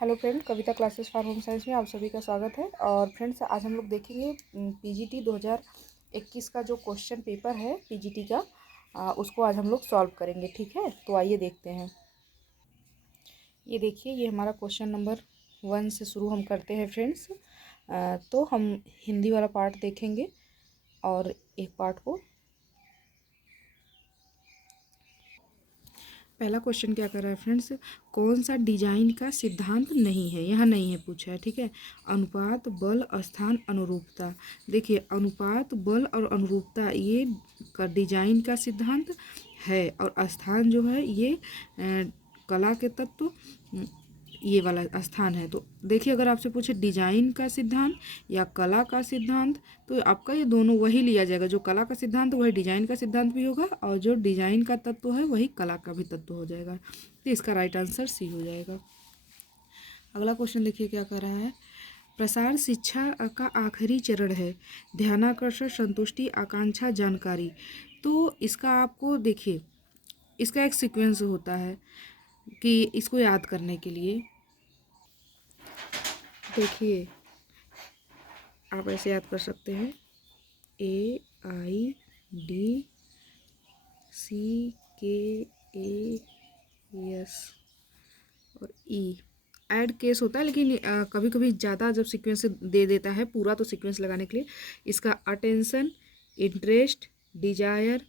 Hello friend, Kavita classes for home science में आप सभी का स्वागत है। और फ्रेंड्स, आज हम लोग देखेंगे पीजीटी 2021 का जो क्वेश्चन पेपर है पीजीटी का, उसको आज हम लोग सॉल्व करेंगे। ठीक है, तो आइए देखते हैं। ये देखिए, ये हमारा क्वेश्चन नंबर 1 से शुरू हम करते हैं फ्रेंड्स। तो हम हिंदी वाला पार्ट देखेंगे और एक पार्ट को। पहला क्वेश्चन क्या कर रहा है फ्रेंड्स, कौन सा डिजाइन का सिद्धांत नहीं है, यहाँ नहीं है पूछा है। ठीक है, अनुपात, बल, स्थान, अनुरूपता। देखिए, अनुपात, बल और अनुरूपता ये का डिजाइन का सिद्धांत है, और स्थान जो है ये कला के तत्व, ये वाला स्थान है। तो देखिए, अगर आपसे पूछे डिजाइन का सिद्धांत या कला का सिद्धांत, तो आपका ये दोनों वही लिया जाएगा। जो कला का सिद्धांत वही डिजाइन का सिद्धांत भी होगा, और जो डिजाइन का तत्व है वही कला का भी तत्व हो जाएगा। तो इसका राइट आंसर सी हो जाएगा। अगला क्वेश्चन देखिए क्या कर रहा है, प्रसार शिक्षा का आखिरी चरण है, ध्यानाकर्षण, संतुष्टि, आकांक्षा, जानकारी। तो इसका आपको देखिए, इसका एक सीक्वेंस होता है कि इसको याद करने के लिए देखिए आप ऐसे याद कर सकते हैं, AIDCKAS और E। ऐड केस होता है, लेकिन कभी कभी ज़्यादा जब सीक्वेंस दे देता है पूरा, तो सीक्वेंस लगाने के लिए इसका अटेंशन, इंटरेस्ट, डिजायर,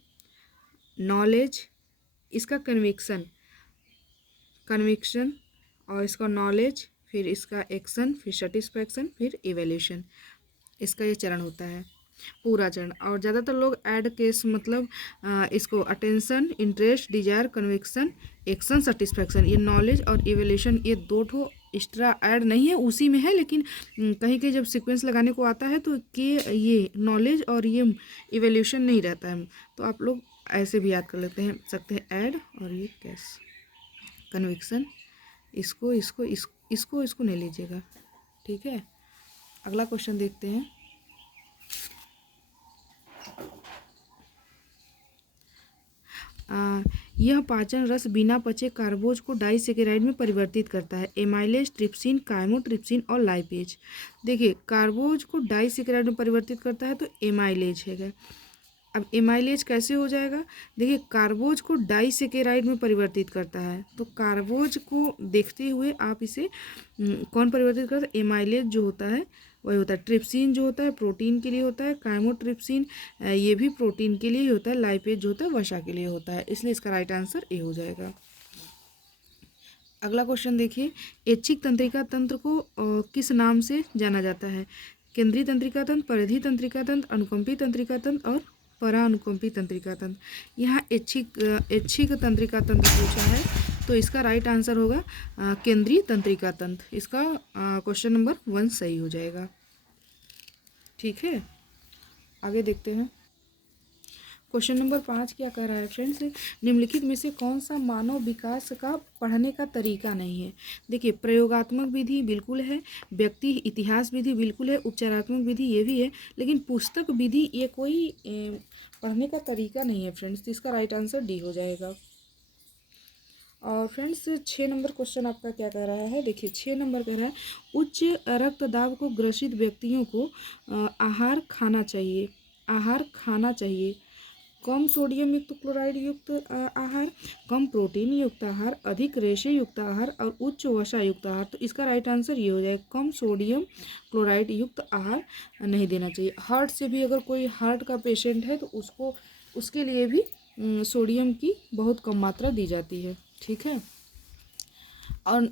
नॉलेज, इसका कन्विक्शन कन्विक्शन और इसका नॉलेज, फिर इसका एक्शन, फिर सेटिस्फैक्शन, फिर इवैल्यूएशन। इसका ये चरण होता है, पूरा चरण। और ज़्यादातर लोग ऐड केस मतलब इसको attention, interest, desire, conviction, action, satisfaction, ये नॉलेज और इवैल्यूएशन, ये दो ठो एक्स्ट्रा ऐड नहीं है, उसी में है, लेकिन कहीं कहीं जब सीक्वेंस लगाने को आता है तो कि ये नॉलेज और ये इवैल्यूएशन नहीं रहता है, तो आप लोग ऐसे भी याद कर लेते हैं सकते हैं, ऐड और ये केस, कन्विक्शन, इसको नहीं लीजिएगा। ठीक है, अगला क्वेश्चन देखते हैं। यह पाचन रस बिना पचे कार्बोज को डाइसेकेराइड में परिवर्तित करता है, एमाइलेज, ट्रिप्सिन, काइमोट्रिप्सिन और लाइपेज। देखिए, कार्बोज को डाइसेकेराइड में परिवर्तित करता है तो एमाइलेज है। अब एमाइलेज कैसे हो जाएगा, देखिए, कार्बोज को डाइसेकेराइड में परिवर्तित करता है, तो कार्बोज को देखते हुए आप इसे कौन परिवर्तित करता है, एमाइलेज जो होता है वही होता है। ट्रिप्सिन जो होता है प्रोटीन के लिए होता है, काइमोट्रिप्सिन ये भी प्रोटीन के लिए ही होता है, लाइपेज जो होता है वसा के लिए होता है, इसलिए इसका राइट आंसर ए हो जाएगा। अगला क्वेश्चन देखिए, ऐच्छिक तंत्रिका तंत्र को किस नाम से जाना जाता है, केंद्रीय तंत्रिका तंत्र, परिधि तंत्रिका तंत्र, अनुकंपी तंत्रिका तंत्र और परानुकंपी तंत्रिका तंत्र। यहाँ ऐच्छिक तंत्रिका तंत्र पूछा है, तो इसका राइट आंसर होगा केंद्रीय तंत्रिका तंत्र। इसका क्वेश्चन नंबर 1 सही हो जाएगा। ठीक है, आगे देखते हैं। क्वेश्चन नंबर 5 क्या कह रहा है फ्रेंड्स, निम्नलिखित में से कौन सा मानव विकास का पढ़ने का तरीका नहीं है। देखिए, प्रयोगात्मक विधि बिल्कुल है, व्यक्ति इतिहास विधि बिल्कुल है, उपचारात्मक विधि ये भी है, लेकिन पुस्तक विधि ये कोई पढ़ने का तरीका नहीं है फ्रेंड्स, तो इसका राइट आंसर डी हो जाएगा। और फ्रेंड्स, 6 नंबर क्वेश्चन आपका क्या कह रहा है, देखिए 6 नंबर कह रहा है, उच्च रक्तदाब को ग्रसित व्यक्तियों को आहार खाना चाहिए। कम सोडियम युक्त क्लोराइड युक्त आहार, कम प्रोटीन युक्त आहार, अधिक रेशे युक्त आहार और उच्च वसा युक्त आहार। तो इसका राइट आंसर ये हो जाएगा, कम सोडियम क्लोराइड युक्त आहार नहीं देना चाहिए। हार्ट से भी अगर कोई हार्ट का पेशेंट है तो उसके लिए भी सोडियम की बहुत कम मात्रा दी जाती है। ठीक है, और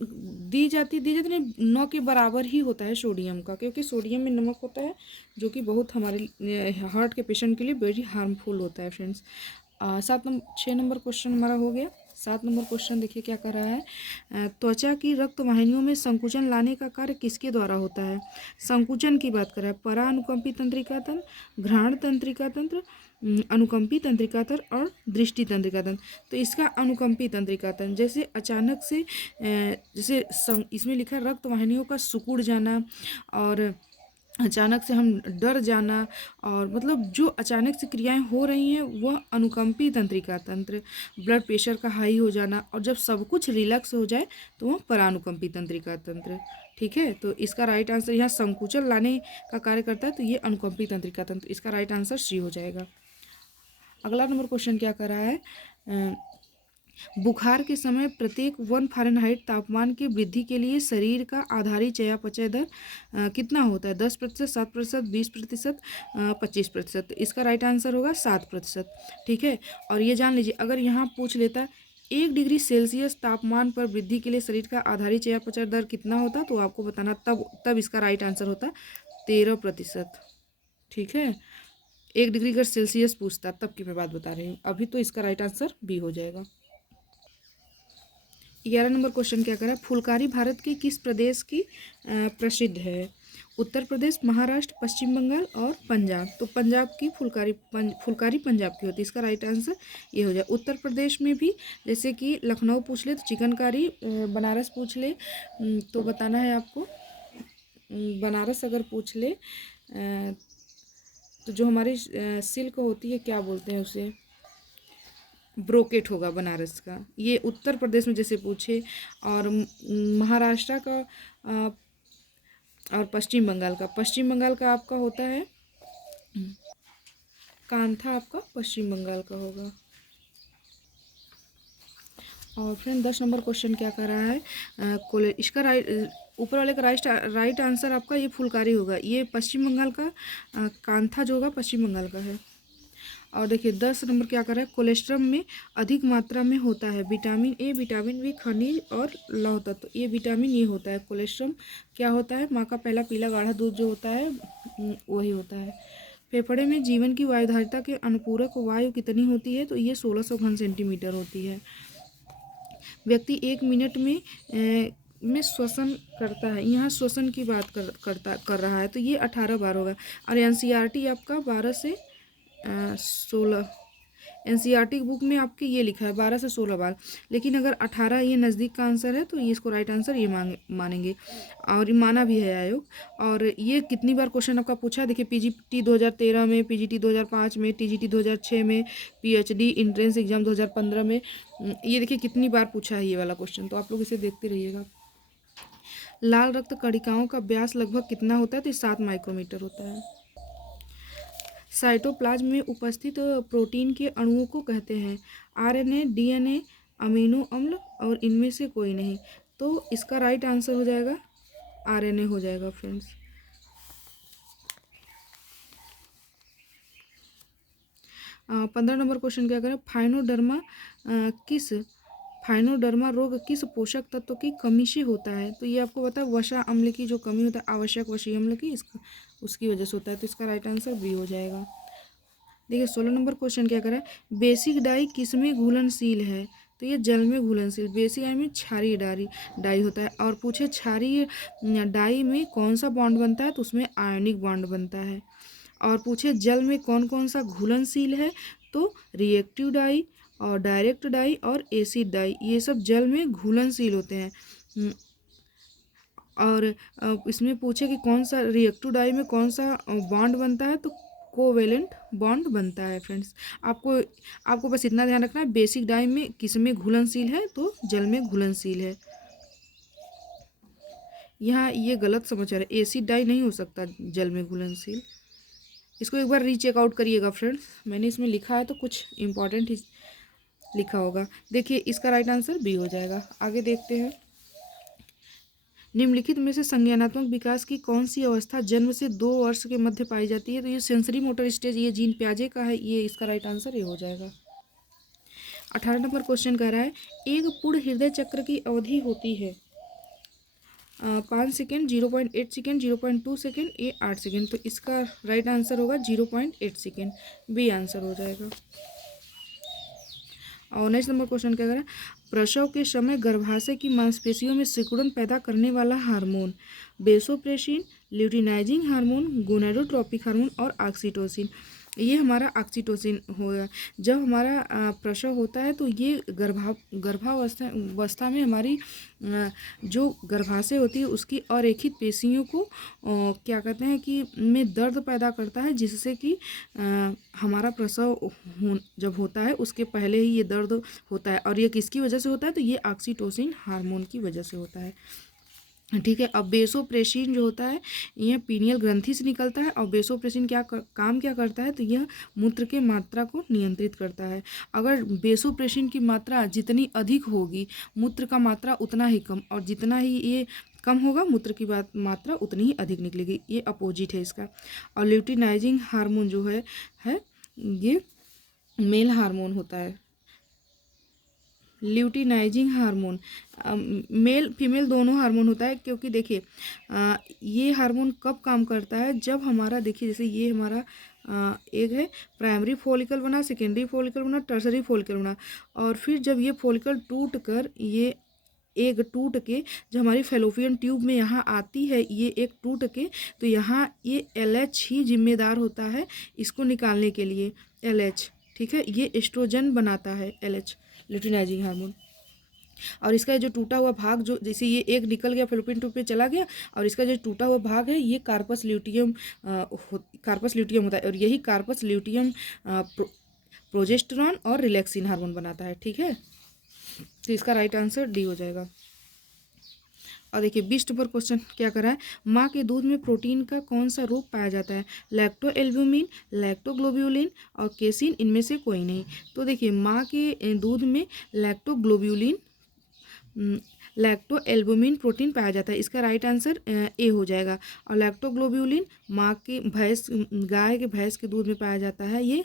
दी जाती नहीं, 9 के बराबर ही होता है सोडियम का, क्योंकि सोडियम में नमक होता है जो कि बहुत हमारे हार्ट के पेशेंट के लिए वेरी हार्मफुल होता है फ्रेंड्स। 6 नंबर क्वेश्चन हमारा हो गया। 7 नंबर क्वेश्चन देखिए क्या कर रहा है, त्वचा की रक्त वाहिनियों में संकुचन लाने का कार्य किसके द्वारा होता है। संकुचन की बात कर रहा है, परानुकंपी तंत्रिका तंत्र, घ्राण तंत्रिका तंत्र, अनुकंपी तंत्रिका तंत्र और दृष्टि तंत्रिका तंत्र। तो इसका अनुकंपी तंत्रिका तंत्र, जैसे अचानक से जैसे इसमें लिखा है रक्त वाहिनियों का सिकुड़ जाना, और अचानक से हम डर जाना और मतलब जो अचानक से क्रियाएं हो रही हैं वह अनुकंपी तंत्रिका तंत्र। ब्लड प्रेशर का हाई हो जाना और जब सब कुछ रिलैक्स हो जाए तो वह परानुकंपी तंत्रिका तंत्र। ठीक है, तो इसका राइट आंसर यहाँ संकुचन लाने का कार्य करता है, तो ये अनुकंपी तंत्रिका तंत्र, इसका राइट आंसर सी हो जाएगा। अगला नंबर क्वेश्चन क्या कर रहा है, बुखार के समय प्रत्येक 1 फ़ारेनहाइट तापमान की वृद्धि के लिए शरीर का आधारी चयापचय दर कितना होता है? 10%, 7%, 20%, 25%। तो इसका राइट आंसर होगा 7%। ठीक है, और ये जान लीजिए अगर यहाँ पूछ लेता 1 डिग्री सेल्सियस तापमान पर वृद्धि के लिए शरीर का आधारी चयापचय दर कितना होता, तो आपको बताना, तब इसका राइट आंसर होता 13%। ठीक है, 1 डिग्री अगर सेल्सियस पूछता तब की मैं बात बता रही हूँ, अभी तो इसका राइट आंसर बी हो जाएगा। 11 नंबर क्वेश्चन क्या करा, फुलकारी भारत के किस प्रदेश की प्रसिद्ध है? उत्तर प्रदेश, महाराष्ट्र, पश्चिम बंगाल और पंजाब। तो पंजाब की फुलकारी पंजाब की होती है, इसका राइट आंसर ये हो जाए। उत्तर प्रदेश में भी जैसे कि लखनऊ पूछ ले तो चिकनकारी, बनारस पूछ ले तो बताना है आपको। बनारस अगर पूछ ले तो जो हमारी सिल्क होती है क्या बोलते हैं उसे, ब्रोकेट होगा बनारस का। ये उत्तर प्रदेश में जैसे पूछे, और महाराष्ट्र का और पश्चिम बंगाल का आपका होता है कांथा, आपका पश्चिम बंगाल का होगा। और फ्रेंड 10 नंबर क्वेश्चन क्या कर रहा है, इसका ऊपर वाले का राइट आंसर आपका ये फुलकारी होगा। ये पश्चिम बंगाल का कांथा जो होगा पश्चिम बंगाल का है। और देखिए 10 नंबर क्या कर रहा है, कोलेस्ट्रम में अधिक मात्रा में होता है विटामिन ए, विटामिन बी, खनिज और लौह तत्व। ये विटामिन ये होता है, कोलेस्ट्रम क्या होता है, माँ का पहला पीला गाढ़ा दूध जो होता है वही होता है। फेफड़े में जीवन की वायुधारिता के अनुपूरक वायु कितनी होती है, तो ये 1600 घन सेंटीमीटर होती है। व्यक्ति 1 मिनट में श्वसन करता है, यहाँ श्वसन की बात कर रहा है, तो ये 18 बार होगा। और एनसीईआरटी आपका 12 से 16, एनसीईआरटी बुक में आपके ये लिखा है 12 से 16 बार, लेकिन अगर 18 ये नज़दीक का आंसर है तो ये इसको राइट आंसर ये मानेंगे, और ये माना भी है आयोग। और ये कितनी बार क्वेश्चन आपका पूछा है, देखिए पीजीटी 2013 में, पीजीटी 2005 में, टीजीटी 2006 में, पीएचडी एंट्रेंस एग्जाम 2015 में, ये देखिए कितनी बार पूछा है ये वाला क्वेश्चन, तो आप लोग इसे देखते रहिएगा। लाल रक्त कणिकाओं का व्यास लगभग कितना होता है, तो 7 माइक्रोमीटर होता है। साइटोप्लाज्म में उपस्थित प्रोटीन के अणुओं को कहते हैं आरएनए, डीएनए, अमीनो अम्ल और इनमें से कोई नहीं। तो इसका राइट आंसर हो जाएगा आरएनए हो जाएगा फ्रेंड्स। 15 नंबर क्वेश्चन क्या करें, फाइनोडर्मा रोग किस पोषक तत्व की कमी से होता है, तो ये आपको पता है वसा अम्ल की जो कमी होता है, आवश्यक वसीय अम्ल की, उसकी वजह से होता है, तो इसका राइट आंसर बी हो जाएगा। देखिए 16 नंबर क्वेश्चन क्या करें, बेसिक डाई किस में घुलनशील है, तो ये जल में घुलनशील, बेसिक डाई में क्षारीय डाई होता है। और पूछे क्षारीय डाई में कौन सा बॉन्ड बनता है, तो उसमें आयनिक बॉन्ड बनता है। और पूछे जल में कौन कौन सा घुलनशील है, तो रिएक्टिव डाई और डायरेक्ट डाई और एसिड डाई, ये सब जल में घुलनशील होते हैं। और इसमें पूछे कि कौन सा रिएक्टिव डाई में कौन सा बॉन्ड बनता है, तो कोवेलेंट बॉन्ड बनता है फ्रेंड्स। आपको बस इतना ध्यान रखना है, बेसिक डाई में किस में घुलनशील है, तो जल में घुलनशील है। यहाँ ये गलत समझ आ रहा है, एसिड डाई नहीं हो सकता जल में घुलनशील। इसको एक बार रीचेकआउट करिएगा फ्रेंड्स, मैंने इसमें लिखा है तो कुछ इंपॉर्टेंट ही लिखा होगा। देखिए इसका राइट आंसर बी हो जाएगा। आगे देखते हैं, निम्नलिखित में से संज्ञानात्मक विकास की कौन सी अवस्था जन्म से 2 वर्ष के मध्य पाई जाती है, तो ये सेंसरी मोटर स्टेज, ये जीन प्याजे का है, ये इसका राइट आंसर ये हो जाएगा। 18 नंबर क्वेश्चन कह रहा है, एक पूर्ण हृदय चक्र की अवधि होती है 5 सेकेंड, 0.8 सेकेंड, 0.2 सेकेंड, ये 8 सेकेंड, तो इसका राइट आंसर होगा 0.8 सेकेंड, बी आंसर हो जाएगा। और नेक्स्ट नंबर क्वेश्चन क्या करें, प्रसव के समय गर्भाशय की मांसपेशियों में सिकुड़न पैदा करने वाला hormone vasopressin, luteinizing hormone, gonadotropic hormone और ऑक्सीटोसिन। ये हमारा ऑक्सीटोसिन होगा। जब हमारा प्रसव होता है तो ये गर्भावस्था में हमारी जो गर्भाशय होती है उसकी अरेखित पेशियों को क्या कहते हैं कि में दर्द पैदा करता है, जिससे कि हमारा प्रसव जब होता है उसके पहले ही ये दर्द होता है। और ये किसकी वजह से होता है? तो ये ऑक्सीटोसिन हार्मोन की वजह से होता है। ठीक है। अब बेसोप्रेसिन जो होता है यह पीनियल ग्रंथि से निकलता है। और बेसोप्रेसिन काम क्या करता है? तो यह मूत्र के मात्रा को नियंत्रित करता है। अगर बेसोप्रेसिन की मात्रा जितनी अधिक होगी मूत्र का मात्रा उतना ही कम, और जितना ही ये कम होगा मूत्र की मात्रा उतनी ही अधिक निकलेगी। ये अपोजिट है इसका। और ल्यूटिनाइजिंग हार्मोन जो है ये मेल हार्मोन होता है। ल्यूटिनाइजिंग हार्मोन मेल फीमेल दोनों हार्मोन होता है, क्योंकि देखिए ये हार्मोन कब काम करता है? जब हमारा, देखिए जैसे ये हमारा एक है प्राइमरी फॉलिकल बना, सेकेंडरी फॉलिकल बना, टर्सरी फॉलिकल बना, और फिर जब ये फॉलिकल टूट कर ये एग टूट के जब हमारी फेलोपियन ट्यूब में यहाँ आती है, ये एक टूट के, तो यहाँ ये LH ही जिम्मेदार होता है इसको निकालने के लिए। LH, ठीक है, ये एस्ट्रोजन बनाता है LH, ल्यूटिनाइजिंग हार्मोन। और इसका जो टूटा हुआ भाग, जो जैसे ये एक निकल गया फेलोपियन ट्यूब पे चला गया, और इसका जो टूटा हुआ भाग है ये कार्पस ल्यूटियम होता है। और यही कार्पस ल्यूटियम प्रोजेस्टेरॉन और रिलैक्सिन हार्मोन बनाता है। ठीक है, तो इसका राइट आंसर डी हो जाएगा। और देखिए 20 नंबर क्वेश्चन क्या करा है? माँ के दूध में प्रोटीन का कौन सा रूप पाया जाता है? लैक्टोएल्ब्यूमिन, लैक्टोग्लोब्यूलिन और केसिन, इनमें से कोई नहीं। तो देखिए माँ के दूध में लैक्टोएल्ब्यूमिन प्रोटीन पाया जाता है। इसका राइट आंसर ए हो जाएगा। और लैक्टोग्लोब्यूलिन माँ के गाय के भैंस के दूध में पाया जाता है। ये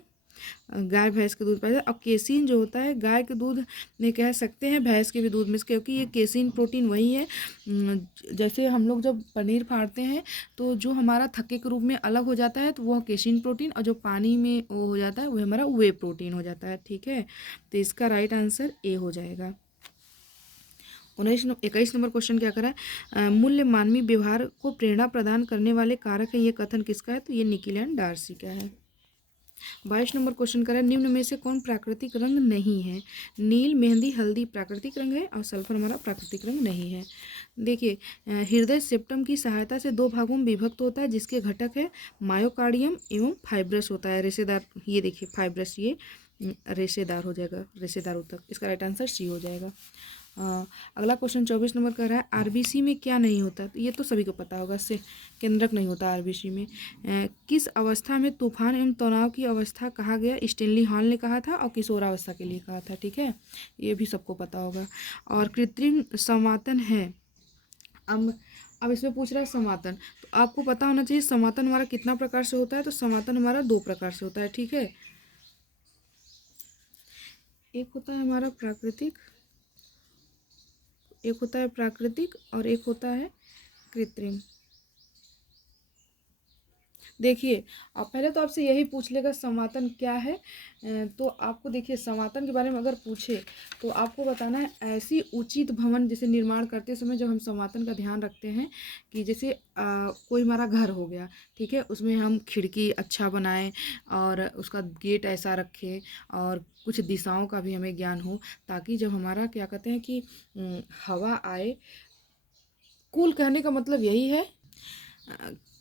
गाय भैंस के दूध पाया जाता है। और केसिन जो होता है गाय के दूध में कह सकते हैं, भैंस के भी दूध में, क्योंकि ये केसिन प्रोटीन वही है। जैसे हम लोग जब पनीर फाड़ते हैं तो जो हमारा थक्के के रूप में अलग हो जाता है तो वह केसिन प्रोटीन, और जो पानी में वो हो जाता है वो हमारा वे प्रोटीन हो जाता है। ठीक है, तो इसका राइट आंसर ए हो जाएगा। 21 नंबर क्वेश्चन क्या करा है? मूल्य मानवीय व्यवहार को प्रेरणा प्रदान करने वाले कारक है, ये कथन किसका है? तो ये निकिल एंड डार्सी का है। 22 नंबर क्वेश्चन करा है, निम्न में से कौन प्राकृतिक रंग नहीं है? नील, मेहंदी, हल्दी प्राकृतिक रंग है, और सल्फर हमारा प्राकृतिक रंग नहीं है। देखिए हृदय सेप्टम की सहायता से दो भागों में विभक्त होता है, जिसके घटक है मायोकार्डियम एवं फाइब्रस होता है, रेशेदार। ये देखिए फाइब्रस, ये रेशेदार हो जाएगा, रेशेदार ऊतक। इसका राइट आंसर सी हो जाएगा। अगला क्वेश्चन 24 नंबर का रहा है, आरबीसी में क्या नहीं होता? तो ये तो सभी को पता होगा, से केंद्रक नहीं होता आरबीसी में। किस अवस्था में तूफान एवं तनाव की अवस्था कहा गया? स्टेनली हॉल ने कहा था और किशोरावस्था के लिए कहा था। ठीक है, ये भी सबको पता होगा। और कृत्रिम समातन है। अब इसमें पूछ रहा है समातन, तो आपको पता होना चाहिए समातन हमारा कितना प्रकार से होता है। तो समातन हमारा 2 प्रकार से होता है। ठीक है, एक होता है हमारा प्राकृतिक, एक होता है प्राकृतिक और एक होता है कृत्रिम। देखिए अब पहले तो आपसे यही पूछ लेगा समातन क्या है। तो आपको देखिए समातन के बारे में अगर पूछे तो आपको बताना है ऐसी उचित भवन जैसे निर्माण करते समय जब हम समातन का ध्यान रखते हैं कि जैसे कोई हमारा घर हो गया, ठीक है, उसमें हम खिड़की अच्छा बनाएं और उसका गेट ऐसा रखें और कुछ दिशाओं का भी हमें ज्ञान हो, ताकि जब हमारा क्या कहते हैं कि हवा आए। कूल कहने का मतलब यही है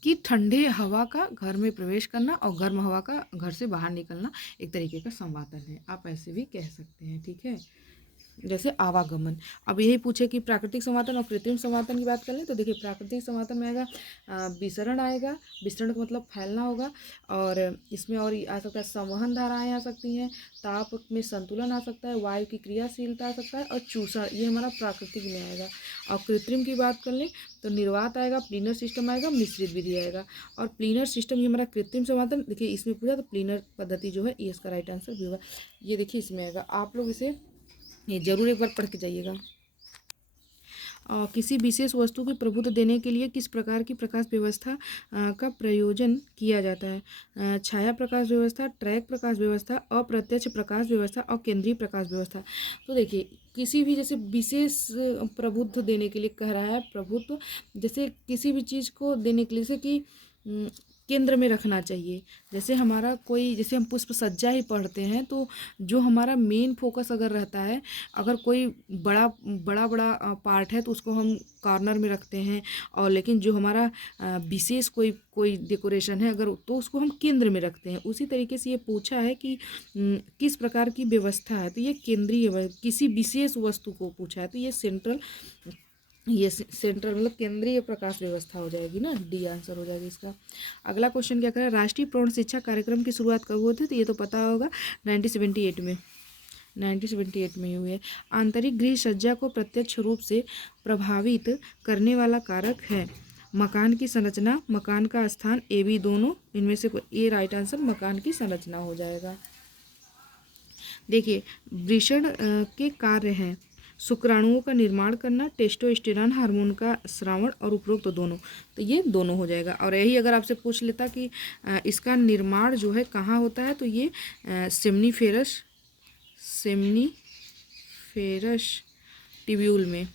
कि ठंडे हवा का घर में प्रवेश करना और गर्म हवा का घर से बाहर निकलना एक तरीके का समातन है, आप ऐसे भी कह सकते हैं। ठीक है, जैसे आवागमन। अब यही पूछे कि प्राकृतिक समातन और कृत्रिम समातन की बात कर लें तो देखिए प्राकृतिक समातन में आएगा विसरण आएगा, विसरण का मतलब फैलना होगा, और इसमें और आ सकता है संवहन धाराएं आ सकती हैं, ताप में संतुलन आ सकता है, वायु की क्रियाशीलता आ सकता है, और चूषण, ये हमारा प्राकृतिक में आएगा। और कृत्रिम की बात कर लें तो निर्वात आएगा, प्लीनर सिस्टम आएगा, मिश्रित विधि आएगा। और प्लीनर सिस्टम ये हमारा कृत्रिम समातन, देखिए इसमें पूछा तो प्लीनर पद्धति जो है ये इसका राइट आंसर भी होगा। ये देखिए इसमें आएगा, आप लोग इसे ये जरूर एक बार पढ़ के जाइएगा। किसी विशेष वस्तु को प्रभुत्व देने के लिए किस प्रकार की प्रकाश व्यवस्था का प्रयोजन किया जाता है? छाया प्रकाश व्यवस्था, ट्रैक प्रकाश व्यवस्था, अप्रत्यक्ष प्रकाश व्यवस्था और केंद्रीय प्रकाश व्यवस्था। तो देखिए किसी भी जैसे विशेष प्रभुत्व देने के लिए कह रहा है, प्रभुत्व जैसे किसी भी चीज़ को देने के लिए, जैसे कि केंद्र में रखना चाहिए। जैसे हमारा कोई, जैसे हम पुष्प सज्जा ही पढ़ते हैं तो जो हमारा मेन फोकस अगर रहता है, अगर कोई बड़ा बड़ा बड़ा पार्ट है तो उसको हम कॉर्नर में रखते हैं, और लेकिन जो हमारा विशेष कोई कोई डेकोरेशन है अगर, तो उसको हम केंद्र में रखते हैं। उसी तरीके से ये पूछा है कि किस प्रकार की व्यवस्था है, तो ये केंद्रीय, किसी विशेष वस्तु को पूछा है तो ये सेंट्रल, ये सेंट्रल मतलब केंद्रीय प्रकाश व्यवस्था हो जाएगी ना, डी आंसर हो जाएगा इसका। अगला क्वेश्चन क्या करें, राष्ट्रीय प्रौढ़ शिक्षा कार्यक्रम की शुरुआत कब हुई थी, तो ये तो पता होगा 1978 में, 1978 में ही हुई है। आंतरिक गृह सज्जा को प्रत्यक्ष रूप से प्रभावित करने वाला कारक है मकान की संरचना, मकान का स्थान, ए बी दोनों, इनमें से कोई, ए राइट आंसर मकान की संरचना हो जाएगा। देखिए, वृषण के कार्य हैं शुक्राणुओं का निर्माण करना, टेस्टोस्टेरोन हार्मोन का स्रावण और उपरोक्त तो दोनों, तो ये दोनों हो जाएगा। और यही अगर आपसे पूछ लेता कि इसका निर्माण जो है कहाँ होता है, तो ये सेमनीफेरस ट्यूब्यूल में,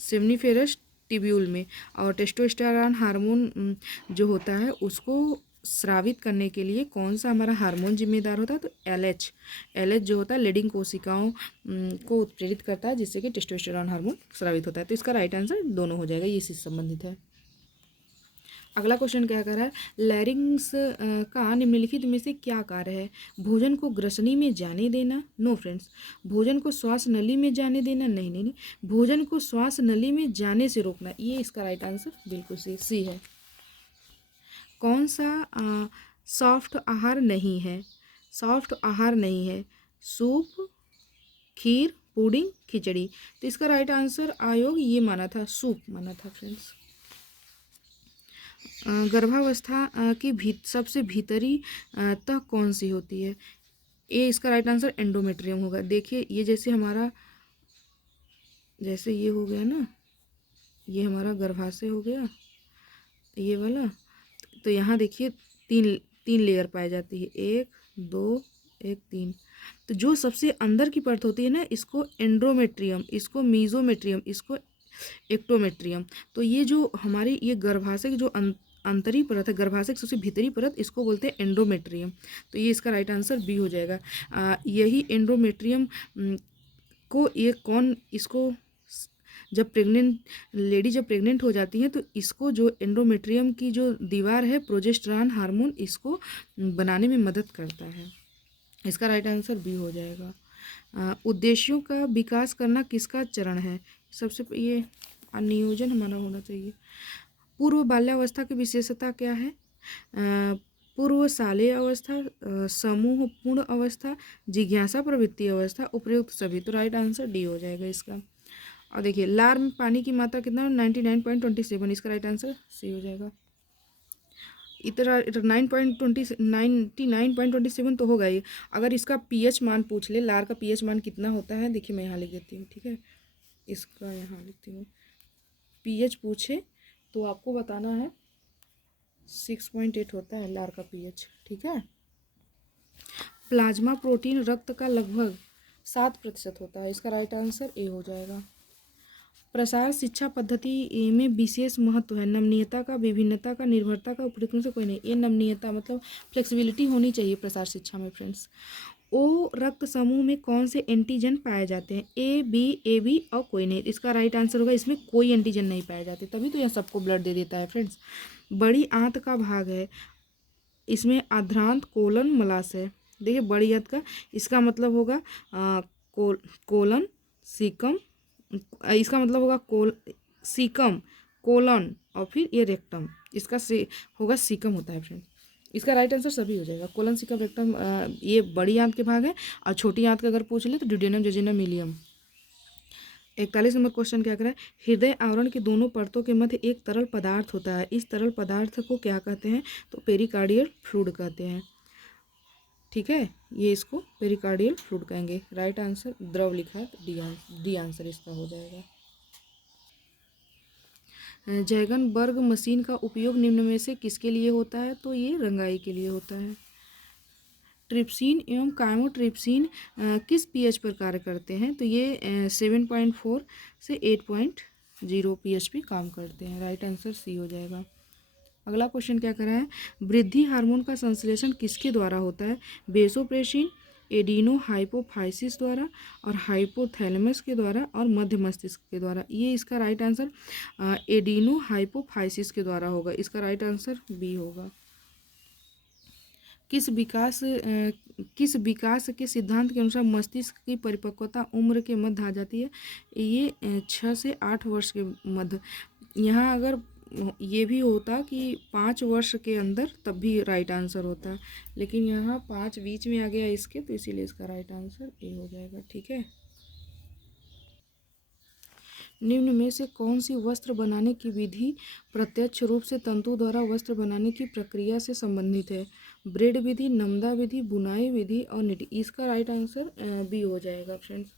सेमनीफेरस ट्यूब्यूल में। और टेस्टोस्टेरोन हार्मोन जो होता है उसको स्रावित करने के लिए कौन सा हमारा हार्मोन जिम्मेदार होता है, तो एलएच जो होता है लेडिंग कोशिकाओं को उत्प्रेरित करता है, जिससे कि टेस्टोस्टेरोन हार्मोन स्रावित होता है। तो इसका राइट आंसर दोनों हो जाएगा, ये इससे संबंधित है। अगला क्वेश्चन क्या कर रहा है, लैरिंग्स का निम्नलिखित में से क्या कार्य है, भोजन को ग्रसनी में जाने देना, नो फ्रेंड्स, भोजन को श्वास नली में जाने देना, नहीं नहीं नहीं, भोजन को श्वास नली में जाने से रोकना, ये इसका राइट आंसर बिल्कुल सी है। कौन सा सॉफ्ट आहार नहीं है, सॉफ्ट आहार नहीं है, सूप, खीर, पुडिंग, खिचड़ी, तो इसका राइट आंसर आयोग ये माना था, सूप माना था फ्रेंड्स। गर्भावस्था की सबसे भीतरी तह कौन सी होती है, ये इसका राइट आंसर एंडोमेट्रियम होगा। देखिए ये जैसे हमारा, जैसे ये हो गया ना, ये हमारा गर्भाशय हो गया ये वाला, तो यहाँ देखिए तीन तीन लेयर पाई जाती है, 1 2 1 3। तो जो सबसे अंदर की परत होती है ना, इसको एंड्रोमेट्रियम, इसको मीजोमेट्रियम, इसको एक्टोमेट्रियम। तो ये जो हमारी ये गर्भाशय की जो अंतरी परत है, गर्भाशय की सबसे भीतरी परत, इसको बोलते हैं एंडोमेट्रियम। तो ये इसका राइट आंसर बी हो जाएगा। यही एंडोमेट्रियम को ये कौन, इसको जब लेडी जब प्रेग्नेंट हो जाती है तो इसको जो एंडोमेट्रियम की जो दीवार है, प्रोजेस्टेरॉन हार्मोन इसको बनाने में मदद करता है। इसका राइट आंसर बी हो जाएगा। उद्देश्यों का विकास करना किसका चरण है, सबसे ये नियोजन हमारा होना चाहिए। पूर्व बाल्यावस्था की विशेषता क्या है, पूर्व शालेय अवस्था, समूह पूर्ण अवस्था, जिज्ञासा प्रवृत्ति अवस्था, उपयुक्त सभी, तो राइट आंसर डी हो जाएगा इसका। और देखिए लार में पानी की मात्रा कितना, 99.27, इसका राइट आंसर सी हो जाएगा। इधर 99.27 तो होगा ही। अगर इसका पीएच मान पूछ ले, लार का पीएच मान कितना होता है, देखिए मैं यहाँ लिख देती हूँ, ठीक है, इसका यहाँ लिखती हूँ, पीएच पूछे तो आपको बताना है 6.8 होता है लार का पीएच, ठीक है। प्लाज्मा प्रोटीन रक्त का लगभग 7% होता है, इसका राइट आंसर ए हो जाएगा। प्रसार शिक्षा पद्धति में विशेष महत्व है नमनीयता का, विभिन्नता का, निर्भरता का, उपयुक्त में से कोई नहीं, ये नमनीयता मतलब फ्लेक्सिबिलिटी होनी चाहिए प्रसार शिक्षा में फ्रेंड्स। ओ रक्त समूह में कौन से एंटीजन पाए जाते हैं, ए बी और कोई नहीं, इसका राइट आंसर होगा इसमें कोई एंटीजन नहीं पाए जाते, तभी तो यह सबको ब्लड दे देता है फ्रेंड्स। बड़ी आंत का भाग है, इसमें आद्रांत, कोलन, मलाशय, देखिए बड़ी आंत का, इसका मतलब होगा कोलन, सीकम, इसका मतलब होगा सीकम, कोलन और फिर ये रेक्टम, इसका से होगा सीकम होता है फ्रेंड। इसका राइट आंसर सभी हो जाएगा, कोलन, सीकम, रेक्टम, ये बड़ी आंत के भाग है। और छोटी आंत का अगर पूछ ले तो duodenum, jejunum, ileum. 41 number question क्या कर रहा है, हृदय आवरण की दोनों परतों के मध्य एक तरल पदार्थ होता है, इस तरल पदार्थ को क्या कहते हैं, तो पेरिकार्डियल फ्लूइड कहते हैं, ठीक है, ये इसको पेरिकार्डियल फ्लूइड कहेंगे। राइट आंसर द्रव लिखा है, डी आंसर इसका हो जाएगा। जैगनबर्ग मशीन का उपयोग निम्न में से किसके लिए होता है, तो ये रंगाई के लिए होता है। ट्रिप्सिन एवं काइमोट्रिप्सिन किस पीएच पर कार्य करते हैं, तो ये 7.4 से 8.0 पीएच पे काम करते हैं, राइट आंसर सी हो जाएगा। अगला क्वेश्चन क्या करा है, वृद्धि हार्मोन का संश्लेषण किसके द्वारा होता है, बेसोप्रेसिन, एडिनो हाइपोफाइसिस द्वारा और हाइपोथैलेमस के द्वारा और मध्य मस्तिष्क के द्वारा। ये इसका राइट आंसर एडिनो हाइपोफाइसिस के द्वारा होगा। इसका राइट आंसर बी होगा। किस विकास के सिद्धांत के अनुसार मस्तिष्क की परिपक्वता उम्र के मध्य आ जाती है, ये 6 से 8 वर्ष के मध्य। यहाँ अगर ये भी होता कि 5 वर्ष के अंदर, तब भी राइट आंसर होता, लेकिन यहाँ 5 बीच में आ गया इसके, तो इसीलिए इसका राइट आंसर ए हो जाएगा। ठीक है। निम्न में से कौन सी वस्त्र बनाने की विधि प्रत्यक्ष रूप से तंतु द्वारा वस्त्र बनाने की प्रक्रिया से संबंधित है, ब्रेड विधि, नमदा विधि, बुनाई विधि और निटिंग। इसका राइट आंसर बी हो जाएगा फ्रेंड्स,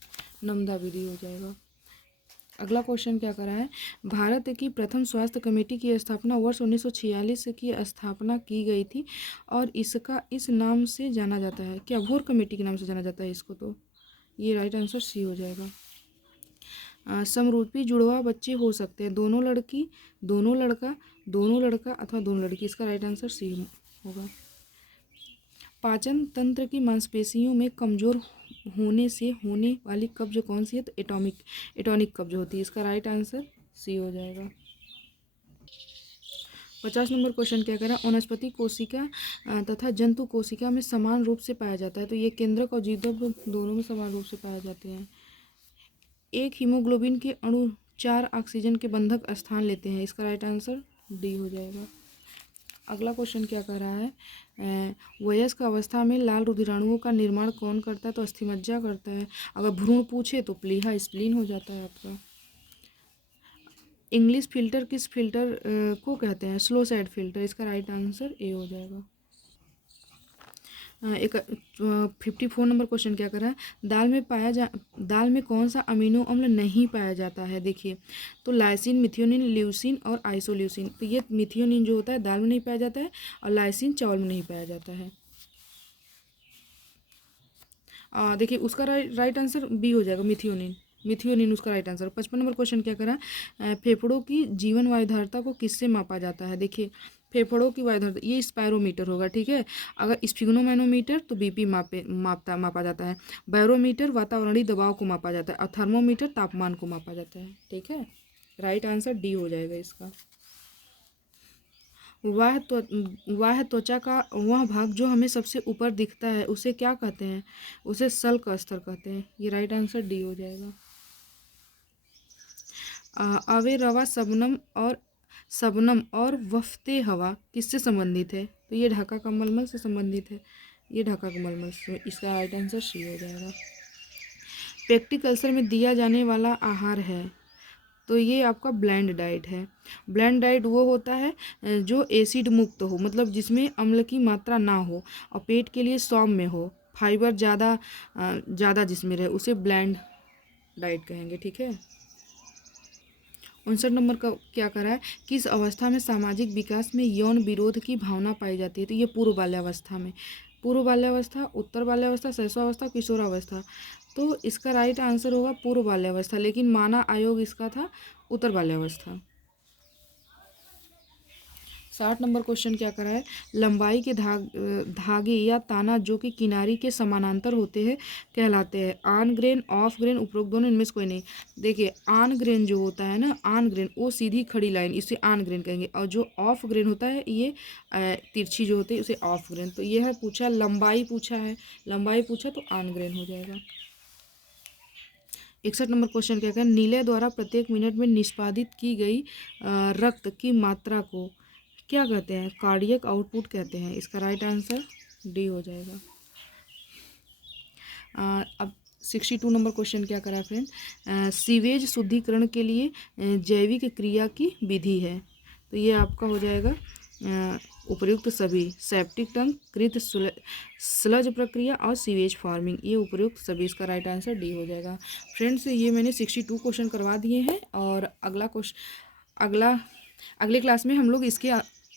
नमदा विधि हो जाएगा। अगला क्वेश्चन क्या करा है, भारत की प्रथम स्वास्थ्य कमेटी की स्थापना वर्ष 1946 की स्थापना की गई थी और इसका इस नाम से जाना जाता है, क्या भोर कमेटी के नाम से जाना जाता है इसको, तो ये राइट आंसर सी हो जाएगा। समरूपी जुड़वा बच्चे हो सकते हैं, दोनों लड़की, दोनों लड़का, दोनों लड़का अथवा दोनों लड़की। इसका राइट आंसर सी होगा। पाचन तंत्र की मांसपेशियों में कमजोर होने से होने वाली कब्ज कौन सी है, तो एटॉनिक कब्ज होती है। इसका राइट आंसर सी हो जाएगा। 50 नंबर क्वेश्चन क्या कह रहा है, वनस्पति कोशिका तथा जंतु कोशिका में समान रूप से पाया जाता है, तो ये केंद्रक और जीवक दोनों में समान रूप से पाए जाते हैं। एक हीमोग्लोबिन के अणु 4 ऑक्सीजन के बंधक स्थान लेते हैं। इसका राइट आंसर डी हो जाएगा। अगला क्वेश्चन क्या कह रहा है, वयस्क अवस्था में लाल रुधिराणुओं का निर्माण कौन करता है, तो अस्थिमज्जा करता है। अगर भ्रूण पूछे तो प्लीहा स्प्लीन हो जाता है आपका। इंग्लिश फिल्टर किस फिल्टर को कहते हैं, स्लो साइड फिल्टर। इसका राइट आंसर ए हो जाएगा। एक 54 नंबर क्वेश्चन क्या कर रहा है, दाल में कौन सा अमीनो अम्ल नहीं पाया जाता है, देखिए तो लाइसिन, मिथियोनिन, ल्यूसिन और आइसोल्यूसिन। तो ये मिथियोनिन जो होता है दाल में नहीं पाया जाता है और लाइसिन चावल में नहीं पाया जाता है। देखिए उसका राइट आंसर बी हो जाएगा, मिथियोनिन उसका राइट आंसर। 55 नंबर क्वेश्चन क्या करा, फेफड़ों की जीवन वायुधारता को किससे मापा जाता है, देखिए फेफड़ों की वायुधारता ये स्पायरोमीटर होगा। ठीक है। अगर स्फिग्नोमैनोमीटर तो बीपी मापा जाता है, बैरोमीटर वातावरणीय दबाव को मापा जाता है और थर्मोमीटर तापमान को मापा जाता है। ठीक है, राइट आंसर डी हो जाएगा इसका। वह त्वचा का वह भाग जो हमें सबसे ऊपर दिखता है उसे क्या कहते हैं, उसे सल्क अस्तर कहते हैं। ये राइट आंसर डी हो जाएगा। अवे रवा सबनम और वफ्ते हवा किससे संबंधित है, तो ये ढाका का मलमल से संबंधित है। ये ढाका का मलमल से, इसका राइट आंसर सी हो जाएगा। पेक्टिक अल्सर में दिया जाने वाला आहार है, तो ये आपका ब्लेंड डाइट है। ब्लेंड डाइट वो होता है जो एसिड मुक्त हो, मतलब जिसमें अम्ल की मात्रा ना हो और पेट के लिए सौम्य हो, फाइबर ज़्यादा जिसमें रहे, उसे ब्लेंड डाइट कहेंगे। ठीक है। 59 नंबर का क्या करा है, किस अवस्था में सामाजिक विकास में यौन विरोध की भावना पाई जाती है, तो ये पूर्व बाल्यावस्था में। पूर्व बाल्यावस्था, उत्तर बाल्यावस्था, शैशवावस्था, किशोरावस्था। तो इसका राइट आंसर होगा पूर्व बाल्यावस्था, लेकिन माना आयोग इसका था उत्तर बाल्यावस्था। 60 नंबर क्वेश्चन क्या करा है, लंबाई के धागे या ताना जो कि किनारी के समानांतर होते हैं कहलाते हैं आन ग्रेन, ऑफ ग्रेन, उपरोक्त दोनों, इनमें से कोई नहीं। देखिए आन ग्रेन जो होता है ना, आन ग्रेन वो सीधी खड़ी लाइन, इसे आन ग्रेन कहेंगे, और जो ऑफ ग्रेन होता है ये तिरछी जो होती है उसे ऑफ ग्रेन। तो यह है पूछा लंबाई, पूछा है लंबाई पूछा तो आन ग्रेन हो जाएगा। 61 नंबर क्वेश्चन क्या है, नीले द्वारा प्रत्येक मिनट में निष्पादित की गई रक्त की मात्रा को क्या कहते हैं, कार्डियक आउटपुट कहते हैं। इसका राइट आंसर डी हो जाएगा। अब 62 नंबर क्वेश्चन क्या करा फ्रेंड, सीवेज शुद्धिकरण के लिए जैविक क्रिया की विधि है, तो ये आपका हो जाएगा उपयुक्त सभी, सेप्टिक टैंक, कृत स्लज प्रक्रिया और सीवेज फार्मिंग, ये उपयुक्त सभी। इसका राइट आंसर डी हो जाएगा। फ्रेंड्स ये मैंने 62 क्वेश्चन करवा दिए हैं और अगले क्लास में हम लोग इसके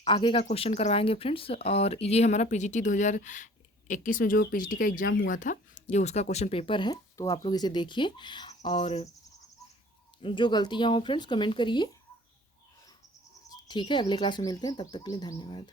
आगे का क्वेश्चन करवाएंगे फ्रेंड्स। और ये हमारा पीजीटी 2021 में जो पीजीटी का एग्ज़ाम हुआ था, ये उसका क्वेश्चन पेपर है, तो आप लोग इसे देखिए और जो गलतियाँ हो फ्रेंड्स कमेंट करिए। ठीक है, अगले क्लास में मिलते हैं, तब तक के लिए धन्यवाद।